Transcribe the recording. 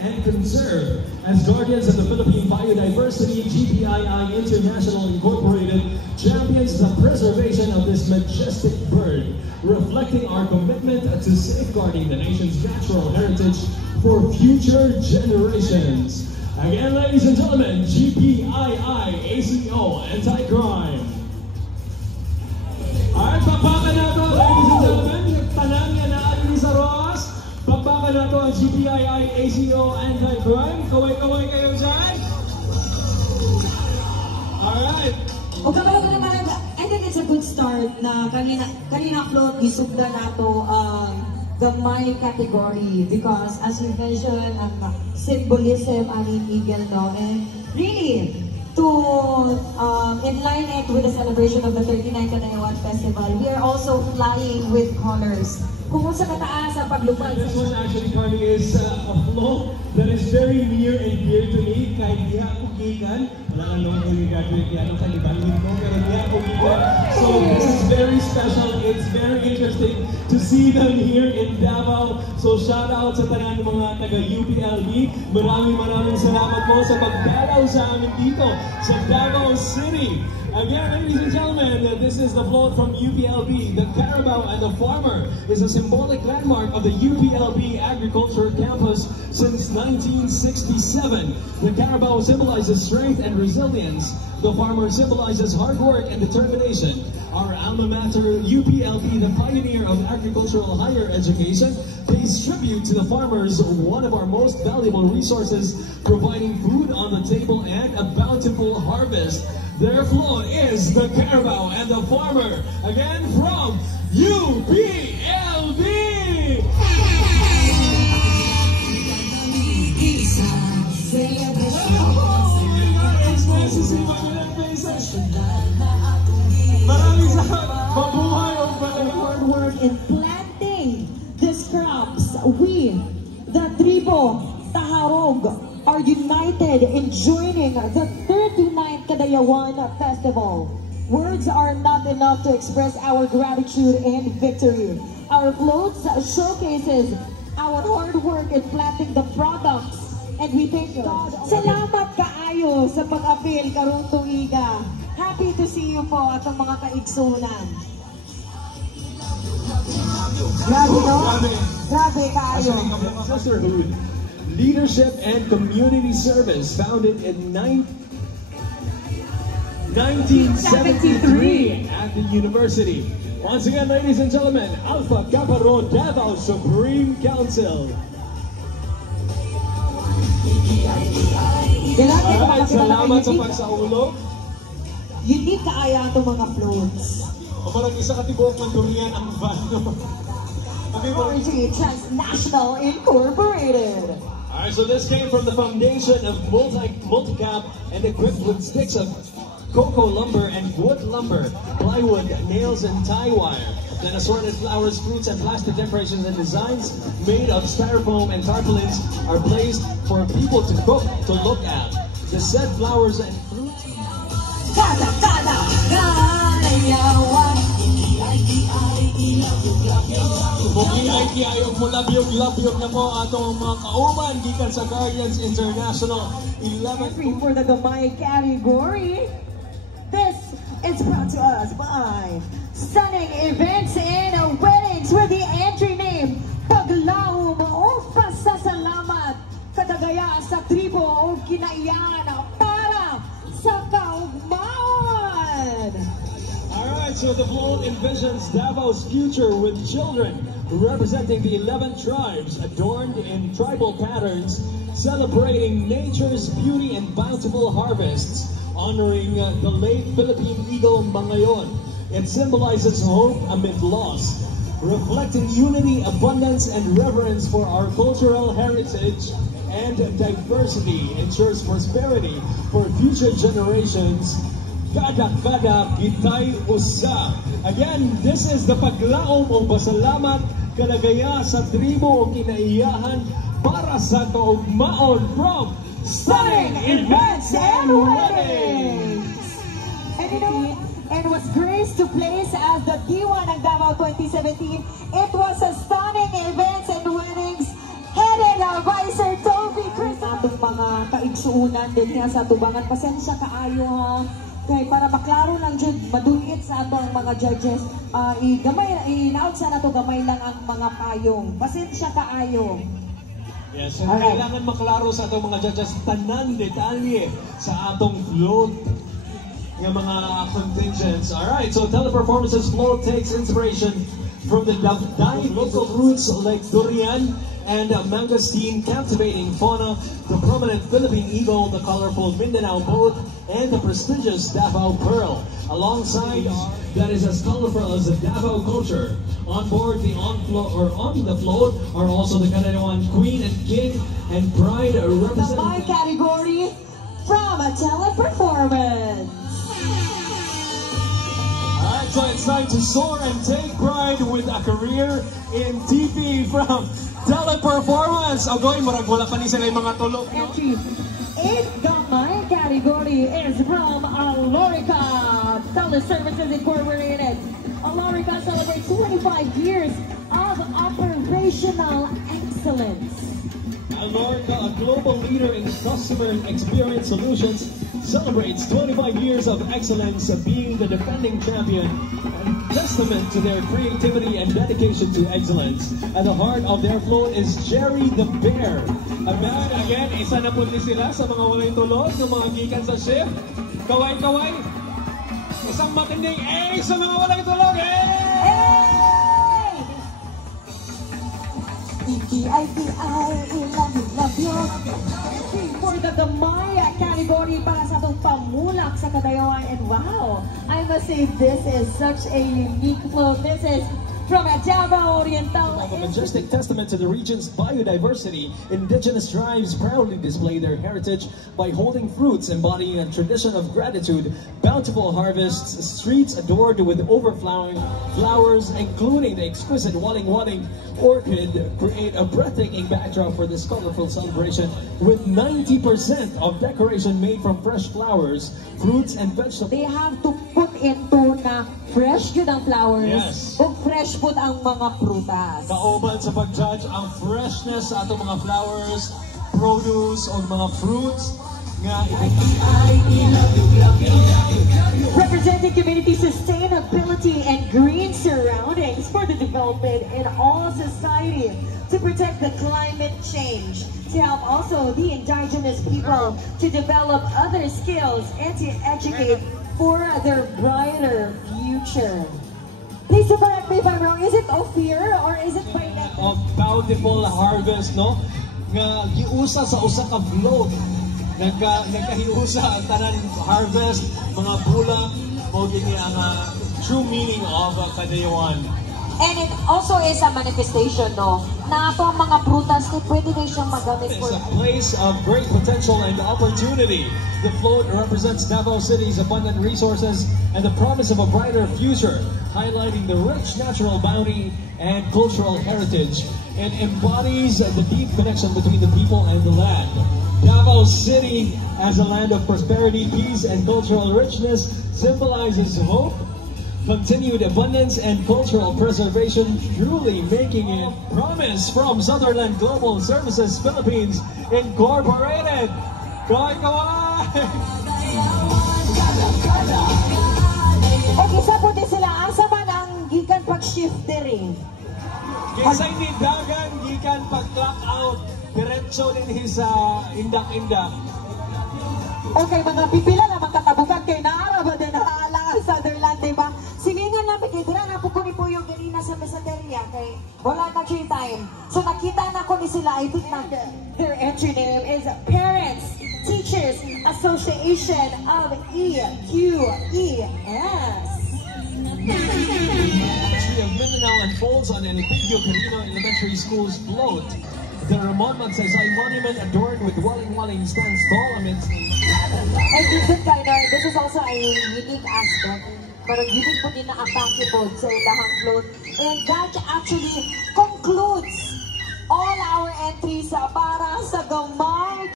and conserve. As guardians of the Philippine biodiversity, GPII International Incorporated champions the preservation of this majestic bird, reflecting our commitment to safeguarding the nation's natural heritage for future generations. Again, ladies and gentlemen, GPII ACO Anti-Crime. Alright, pakpakan na ito, ladies and gentlemen. Tanan nga na Alisa Rojas. Pakpakan na ito ang GPII ACO Anti-Crime. Kaway-kaway kayo dyan. Alright. O kabalo ko naman, I think it's a good start na kanina float, gisugda na ito the my category because as you mentioned, symbolism ang eagle, no? And really, to inline it with the celebration of the 39th Kadayawan Festival, we are also flying with colors. Kung sa kataas ang paglupad. This one actually, Carly, is a flow that is very near and dear to me. Kahit di ako gigan, wala kang nung graduate yan ang kalibalin ko, pero di ako gigan. So this is very special. It's very interesting to see them here in Davao. So shout out sa tanan ng mga taga-UPLB. Maraming salamat po sa pagdalaw sa amin dito sa Davao City. Again, ladies and gentlemen, this is the float from UPLB. The Carabao and the Farmer is a symbolic landmark of the UPLB Agriculture Campus since 1967. The Carabao symbolizes strength and resilience. The Farmer symbolizes hard work and determination. Our alma mater, UPLB, the pioneer of agricultural higher education, pays tribute to the farmers, one of our most valuable resources, providing food on the table and a bountiful harvest. Their float is the Carabao and the Farmer, again from UPLB! Maraming salamat! Mabuhay ang hard work in planting these crops. We, the Tribo Taharog, are united in joining the 39th Kadayawan Festival. Words are not enough to express our gratitude and victory. Our floats showcases our hard work in planting the products, and we thank God. Salamat kaayo sa pag-apil karong tuiga. Happy to see you po at ang mga kaigsunan. Grabe, no? Grabe kaayo. Sisterhood, leadership and community service founded in 1973 at the university. Once again, ladies and gentlemen, Alpha Kappa Rho Davao Supreme Council. Alright, salamat sa pagsaulog. Unique kaaya itong mga floats. Parang isa katibok ng durian ang vano. Orgy Transnational Incorporated. Alright, so this came from the foundation of Multicap and equipped with sticks of cocoa lumber and wood lumber, plywood, nails, and tie wire. Then assorted flowers, fruits, and plastic decorations and designs made of styrofoam and tarpaulins are placed for people to cook to look at. The said flowers and fruits. Ayaw mo labyog na mo atong mga kauban gikan sa Guardians International 11 for the Gamay category. This is brought to us by Stunning Events and Weddings with the entry name Paglaom o Pasasalamat Kadagaya sa Tribo o Kinaiyan para sa kaugmaon. Alright, so the float envisions Davao's future with children representing the 11 tribes adorned in tribal patterns, celebrating nature's beauty and bountiful harvests, honoring the late Philippine eagle Mangayon. It symbolizes hope amid loss, reflecting unity, abundance, and reverence for our cultural heritage and diversity, ensures prosperity for future generations. Kada kitay usa. Again, this is the Paglaom o Pasalamat Kadagaya sa Tribo o Kinaiyahan para sa kaugmaon from Stunning Events and Weddings. And you know, it was graced to place as the Diwa ng Davao 2017. It was a Stunning Events and Weddings headed by Sir Toby igsuunan din nga sa tubangan. Pasensya kaayo ha. Kay para maklaro lang jud madulit sa ato ang mga judges, inaot sa nato gamay lang ang mga payong. Pasensya kaayo. Yes, and kailangan maklaro sa atong mga judges tanan detalye sa atong float ng mga contingents. Alright, so Teleperformance's float takes inspiration from the dying local fruits like durian and mangosteen, captivating fauna, the prominent Philippine eagle, the colorful Mindanao boat, and the prestigious Davao pearl. Alongside, that is as colorful as the Davao culture. On board on the float are also the Canadian Queen and King and Pride representing. My category from a Teleperformance. Alright, so it's time to soar and take pride with a career in TV from Teleperformance. Ogoy, murag wala pa ni sila yung mga tulog, no? Entry in the my category is from Alorica Teleservices Incorporated. Alorica celebrates 25 years of operational excellence. Alorica, a global leader in customer experience solutions, celebrates 25 years of excellence, being the defending champion, and testament to their creativity and dedication to excellence. At the heart of their float is Jerry the Bear. Again, isa na po sila sa mga walay tulog, ng mga gikan sa shift. Kaway-kaway. Isang matinding A sa mga walay tulog. Love you. For the Gamaya category para sa itong pamulak sa Kadayawan. And wow, I must say this is such a unique float. This is from Davao Oriental. A majestic testament to the region's biodiversity, indigenous tribes proudly display their heritage by holding fruits embodying a tradition of gratitude, bountiful harvests, streets adored with overflowing flowers, including the exquisite waling-waling orchid, create a breathtaking backdrop for this colorful celebration with 90% of decoration made from fresh flowers, fruits, and vegetables. They have to put into na fresh yun ang flowers. Yes. Ug fresh put ang mga prutas. Kauban sa pag-judge ang freshness sa atong mga flowers, produce, o mga fruits nga representing community sustainability and green surroundings for the development in all society to protect the climate change, to help also the indigenous people to develop other skills and to educate for their brighter future. Please correct me if I'm wrong. Is it Ophir or is it by next? of bountiful harvest, no? Nga giusa sa usa ka float. Nagkahiusa ang tanan harvest, mga bula, mo gini ang true meaning of Kadayawan. And it also is a manifestation, no? Na ito ang mga prutas ni pwede na siyang magamit It's for... a place of great potential and opportunity. The float represents Davao City's abundant resources and the promise of a brighter future, highlighting the rich natural bounty and cultural heritage. It embodies the deep connection between the people and the land. Davao City, as a land of prosperity, peace, and cultural richness, symbolizes hope, continued abundance, and cultural preservation, truly making it promise from Sutherland Global Services Philippines Incorporated. Kaway! Okay, sa po din sila, asa man ang gikan pag-shiftering? Kaysa hindi dagan, gikan pag-clock out, diretso din sa indak-indak. Okay, mga pipila na magkatabukan kay naara ba din naaalang ang Sutherland, diba? Silingan namin kay Dira, napukuni po yung ganina sa mesateria kay wala na siya time. So nakita na ko ni sila, I think na their entry name is Parents Teachers Association of EQES. History of Mindanao unfolds on El Pidio Carino Elementary School's float. The Ramon Magsaysay Monument, adorned with waling-waling, stands tall amidst... And this is also a unique aspect. Pero unique po din na atake po sa ilahang float. And that actually concludes all our entries para sa Gamay